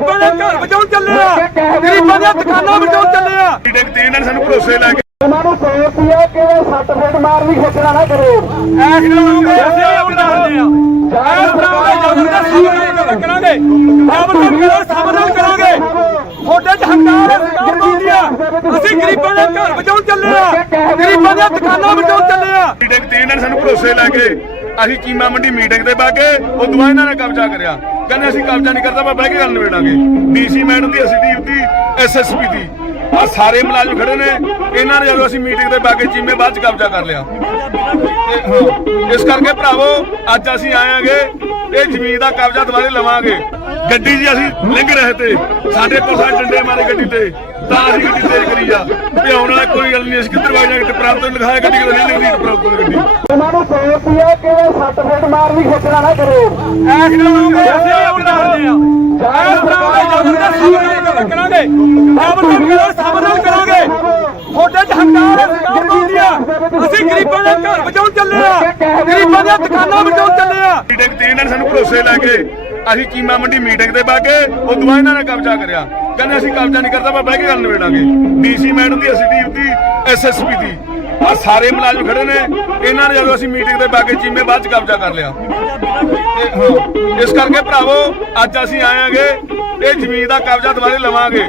ਗਰੀਬਾਂ ਦੇ ਘਰ ਬਚਾਉਣ ਚੱਲੇ ਆ। ਗਰੀਬਾਂ ਦੀਆਂ ਦੁਕਾਨਾਂ ਬਚਾਉਣ ਚੱਲੇ ਆ। ਮੀਟਿੰਗ ਤੇ ਇਹਨਾਂ ਨੇ ਸਾਨੂੰ ਭਰੋਸੇ ਲੈ ਕੇ ਉਹਨਾਂ ਨੂੰ ਬੇਨਤੀ ਹੈ ਕਿ 7 ਫੁੱਟ ਮਾਰ ਵੀ ਖੇਚਣਾ ਨਾ ਕਰੋ। ਐਕਸ਼ਨ ਲਵਾਂਗੇ ਅਸੀਂ ਇਹ ਬਣਾਉਂਦੇ ਆ। ਐਸ ਤਰ੍ਹਾਂ ਦੇ ਜਨਤਾ ਸਾਹਮਣੇ ਕਰਾਂਗੇ ਸਾਹਮਣੇ ਕਰੋ ਸਾਹਮਣੇ ਕਰਾਂਗੇ। ਤੁਹਾਡੇ ਚ ਹੰਕਾਰ ਸਰਕਾਰ ਬਣਦੀ ਆ। ਅਸੀਂ ਗਰੀਬਾਂ ਦੇ ਘਰ ਬਚਾਉਣ ਚੱਲੇ ਆ। ਗਰੀਬਾਂ ਦੀਆਂ ਦੁਕਾਨਾਂ ਬਚਾਉਣ ਚੱਲੇ ਆ। ਮੀਟਿੰਗ ਤੇ ਇਹਨਾਂ ਨੇ ਸਾਨੂੰ ਭਰੋਸੇ ਲੈ ਕੇ ਅਸੀਂ ਚੀਮਾ ਮੰਡੀ ਮੀਟਿੰਗ ਤੇ ਬਾਗੇ ਉਹ ਦੁਆ ਇਹਨਾਂ ਨੇ ਕਬਜ਼ਾ ਕਰਿਆ। ਕਹਿੰਦੇ ਅਸੀਂ ਕਬਜ਼ਾ ਨਹੀਂ ਕਰਦਾ ਆਪਾਂ ਬਹਿ ਕੇ ਗੱਲ ਨਿਬੇੜਾਂਗੇ। ਡੀਸੀ ਮੈਡਮ ਦੀ, ਅਸੀਂ ਦੀ ਐਸਐਸਪੀ ਦੀ। ਆ ਸਾਰੇ ਮੁਲਾਜ਼ਮ ਖੜੇ ਨੇ। ਇਹਨਾਂ ਨੇ ਜਦੋਂ ਅਸੀਂ ਮੀਟਿੰਗ ਤੇ ਬਾਗੇ ਚੀਮੇ ਬਾਅਦ ਚ ਕਬਜ਼ਾ ਕਰ ਲਿਆ। ਇਸ ਕਰਕੇ ਭਰਾਵੋ, ਅੱਜ ਅਸੀਂ ਆਏਾਂਗੇ ਇਹ ਜ਼ਮੀਨ ਦਾ ਕਬਜ਼ਾ ਦੁਬਾਰੇ ਲਵਾਂਗੇ। ਗੱਡੀ ਜੀ ਅਸੀਂ ਲੰਘ ਰਹੇ ਤੇ, ਸਾਡੇ ਕੋਲ ਸਾਡੇ ਡੰਡੇ ਮਾਰੇ ਗੱਡੀ ਤੇ। ਤਾਂ ਅਸੀਂ ਗੱਡੀ ਤੇਜ਼ ਕਰੀ ਜਾ ਭਿਆਉਣ ਵਾਲਾ ਕੋਈ ਗੱਲ ਨਹੀਂ, ਅਸੀਂ ਕਿੱਧਰ ਵਾਜਾਂ ਟਿੱਪਰਾਂ ਤੋਂ ਲਿਖਾਇਆ ਗੱਡੀ ਕਿਤੇ ਨਹੀਂ ਲੱਗਦੀ ਟਿੱਪਰਾਂ ਤੋਂ ਗੱਡੀ। ਉਹਨਾਂ ਨੂੰ ਬੇਨਤੀ ਹੈ ਕਿ 7 ਫੁੱਟ ਮਾਰ ਵੀ ਖੇਚਣਾ ਨਾ ਕਰੋ। ਅਸੀਂ ਇਹ ਬਣਾਉਂਦੇ ਆ ਐਸ ਤਰ੍ਹਾਂ ਦੇ ਜਨਤਾ ਸਾਹਮਣੇ ਕਰਾਂਗੇ। ਸਾਹਮਣੇ ਕਰੋ ਸਾਹਮਣੇ ਕਰਾਂਗੇ ਤੁਹਾਡੇ ਚ ਹੰਕਾਰ ਹੈ ਸਰਕਾਰ ਬਣਦੀ ਆ। ਅਸੀਂ ਗਰੀਬਾਂ ਦੇ ਘਰ ਬਚਾਉਣ ਚੱਲੇ ਆ। ਗਰੀਬਾਂ ਦੀਆਂ ਦੁਕਾਨਾਂ ਬਚਾਉਣ ਚੱਲੇ ਆ। ਮੀਟਿੰਗ ਤੇ ਇਹਨਾਂ ਨੇ ਸਾਨੂੰ ਭਰੋਸੇ ਲੈ ਕੇ ਅਸੀਂ ਚੀਮਾ ਮੰਡੀ ਮੀਟਿੰਗ ਤੇ ਬਾਗੇ ਉਹ ਦੁਆ ਇਹਨਾਂ ਨੇ ਕਬਜ਼ਾ ਕਰਿਆ। ਕਹਿੰਦੇ ਅਸੀਂ ਕਬਜ਼ਾ ਨਹੀਂ ਕਰਦਾ ਆਪਾਂ ਬਹਿ ਕੇ ਗੱਲ ਨਿਬੇੜਾਂਗੇ। ਡੀਸੀ ਮੈਡਮ ਦੀ ਅਸੀਂ ਦੀ ਐਸਐਸਪੀ ਦੀ। ਆ ਸਾਰੇ ਮੁਲਾਜ਼ਮ ਖੜੇ ਨੇ। ਇਹਨਾਂ ਨੇ ਜਦੋਂ ਅਸੀਂ ਮੀਟਿੰਗ ਤੇ ਬਾਗੇ ਚੀਮੇ ਬਾਅਦ ਚ ਕਬਜ਼ਾ ਕਰ ਲਿਆ। ਤੇ ਹਾਂ, ਇਸ ਕਰਕੇ ਭਰਾਵੋ ਅੱਜ ਅਸੀਂ ਆਏਾਂਗੇ ਇਹ ਜ਼ਮੀਨ ਦਾ ਕਬਜ਼ਾ ਦੁਬਾਰੇ ਲਵਾਂਗੇ।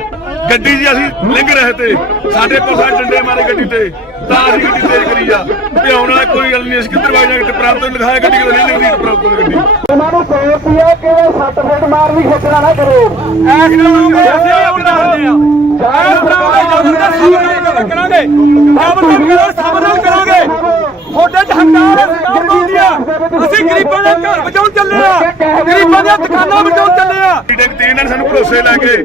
ਗੱਡੀ ਜੀ ਅਸੀਂ ਲੰਘ ਰਹੇ ਤੇ ਸਾਡੇ ਕੋਲ ਸਾਡੇ ਡੰਡੇ ਮਾਰੇ ਗੱਡੀ ਤੇ ਤਾਂ ਅਸੀਂ ਗੱਡੀ ਤੇਜ਼ ਕਰੀ ਜਾ ਭਿਆਉਣ ਵਾਲਾ ਕੋਈ ਗੱਲ ਨਹੀਂ ਅਸੀਂ ਕਿੱਧਰ ਵਾਜਾਂ ਟਿੱਪਰਾਂ ਤੋਂ ਲਿਖਾਇਆ ਗੱਡੀ ਕਿਤੇ ਨਹੀਂ ਲੱਗਦੀ ਟਿੱਪਰਾਂ ਤੋਂ ਗੱਡੀ ਉਹਨਾਂ ਨੂੰ ਬੇਨਤੀ ਹੈ ਕਿ 7 ਫੁੱਟ ਮਾਰ ਵੀ ਖੇਚਣਾ ਨਾ ਕਰੋ। ਐਕਸ਼ਨ ਲਵਾਂਗੇ ਅਸੀਂ ਇਹ ਬਣਾਉਂਦੇ ਆ। ਐਸ ਤਰ੍ਹਾਂ ਦੇ ਜਨਤਾ ਸਾਹਮਣੇ ਕਰੋ ਸਾਹਮਣੇ ਕਰਾਂਗੇ। ਤੁਹਾਡੇ ਚ ਹੰਕਾਰ ਸਰਕਾਰ ਅਸੀਂ ਗਰੀਬਾਂ ਦੇ ਘਰ ਬਚਾਉਣ ਚੱਲੇ ਆ। ਗਰੀਬਾਂ ਦੀਆਂ ਦੁਕਾਨਾਂ ਬਚਾਉਣ ਚੱਲੇ ਆ। ਮੀਟਿੰਗ ਤੇ ਇਹਨਾਂ ਨੇ ਸਾਨੂੰ ਭਰੋਸੇ ਲੈ ਕੇ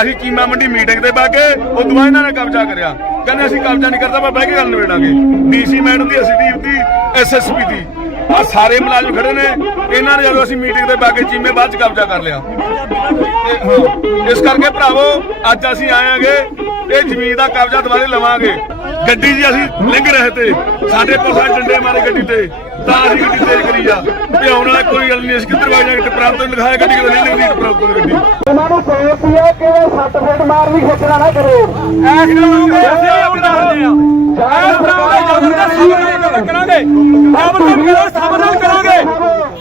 ਅਸੀਂ ਚੀਮਾ ਮੰਡੀ ਮੀਟਿੰਗ ਤੇ ਬਾਗੇ ਉਹ ਦੁਆ ਇਹਨਾਂ ਨੇ ਕਬਜ਼ਾ ਕਰਿਆ। ਕਹਿੰਦੇ ਅਸੀਂ ਕਬਜ਼ਾ ਨਹੀਂ ਕਰਦਾ ਆਪਾਂ ਬਹਿ ਕੇ ਗੱਲ ਨਿਬੇੜਾਂਗੇ। ਡੀਸੀ ਮੈਡਮ ਦੀ ਅਸੀਂ ਦੀ ਐਸਐਸਪੀ ਦੀ। ਆ ਸਾਰੇ ਮੁਲਾਜ਼ਮ ਖੜੇ ਨੇ। ਇਹਨਾਂ ਨੇ ਜਦੋਂ ਅਸੀਂ ਮੀਟਿੰਗ ਤੇ ਬਾਗੇ ਚੀਮੇ ਬਾਅਦ ਚ ਕਬਜ਼ਾ ਕਰ ਲਿਆ। ਇਸ ਕਰਕੇ ਭਰਾਵੋ ਅੱਜ ਅਸੀਂ ਆਏਾਂਗੇ ਇਹ ਜ਼ਮੀਨ ਦਾ ਕਬਜ਼ਾ ਦੁਬਾਰੇ ਲਵਾਂਗੇ। ਗੱਡੀ ਜੀ ਅਸੀਂ ਲੰਘ ਰਹੇ ਤੇ ਸਾਡੇ ਕੋਲ ਸਾਡੇ ਡੰਡੇ ਮਾਰੇ ਗੱਡੀ ਤੇ। ਤਾਂ ਅਸੀਂ ਗੱਡੀ ਤੇਜ਼ ਕਰੀ ਜਾ ਭਿਆਉਣ ਵਾਲਾ ਕੋਈ ਗੱਲ ਨਹੀਂ ਅਸੀਂ ਕਿੱਧਰ ਵਾਜਾਂ ਟਿੱਪਰਾਂ ਤੋਂ ਲਿਖਾਇਆ ਗੱਡੀ ਕਿਤੇ ਨਹੀਂ ਲੱਗਦੀ ਟਿੱਪਰਾਂ ਤੋਂ ਗੱਡੀ। ਉਹਨਾਂ ਨੂੰ ਹੈ ਕਿ 7 ਫੁੱਟ ਮਾਰ ਵੀ ਖੇਚਣਾ ਨਾ ਕਰੋ। ਐਕਸ਼ਨ ਲਵਾਂਗੇ ਅਸੀਂ ਇਹ ਬਣਾਉਂਦੇ ਆ। ਐਸ ਤਰ੍ਹਾਂ ਦੇ ਜਨਤਾ ਸਾਹਮਣੇ ਕਰਾਂਗੇ ਸਾਹਮਣੇ ਕਰੋ ਸਾਹਮਣੇ ਕਰਾਂਗੇ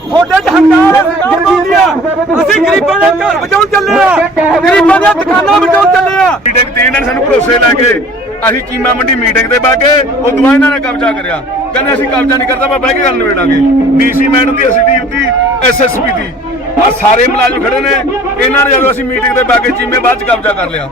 ਤੁਹਾਡੇ ਹੰਕਾਰ ਸਰਕਾਰ ਬਣਦੀ ਆ। ਅਸੀਂ ਗਰੀਬਾਂ ਦੇ ਘਰ ਬਚਾਉਣ ਚੱਲੇ ਆ। ਗਰੀਬਾਂ ਦੀਆਂ ਦੁਕਾਨਾਂ ਬਚਾਉਣ ਚੱਲੇ ਮੀਟਿੰਗ ਤੇ ਇਹਨਾਂ ਨੇ ਸਾਨੂੰ ਭਰੋਸੇ ਲੈ ਕੇ ਅਸੀਂ ਚੀਮਾ ਮੰਡੀ ਮੀਟਿੰਗ ਤੇ ਬਾਗੇ ਉਹ ਦੁਆ ਇਹਨਾਂ ਨੇ ਕਬਜ਼ਾ ਕਰਿਆ। ਕਹਿੰਦੇ ਅਸੀਂ ਕਬਜ਼ਾ ਨਹੀਂ ਕਰਦਾ, ਆਪਾਂ ਬਹਿ ਕੇ ਗੱਲ ਨਿਬੇੜਾਂਗੇ। ਡੀਸੀ ਮੈਡਮ ਦੀ, ਅਸੀਂ ਦੀ ਐਸਐਸਪੀ ਦੀ। ਆ ਸਾਰੇ ਮੁਲਾਜ਼ਮ ਖੜੇ ਨੇ। ਇਹਨਾਂ ਨੇ ਜਦੋਂ ਅਸੀਂ ਮੀਟਿੰਗ ਤੇ ਕੇ ਚੀਮੇ ਬਾਅਦ ਚ ਕਬਜ਼ਾ ਕਰ ਲਿਆ।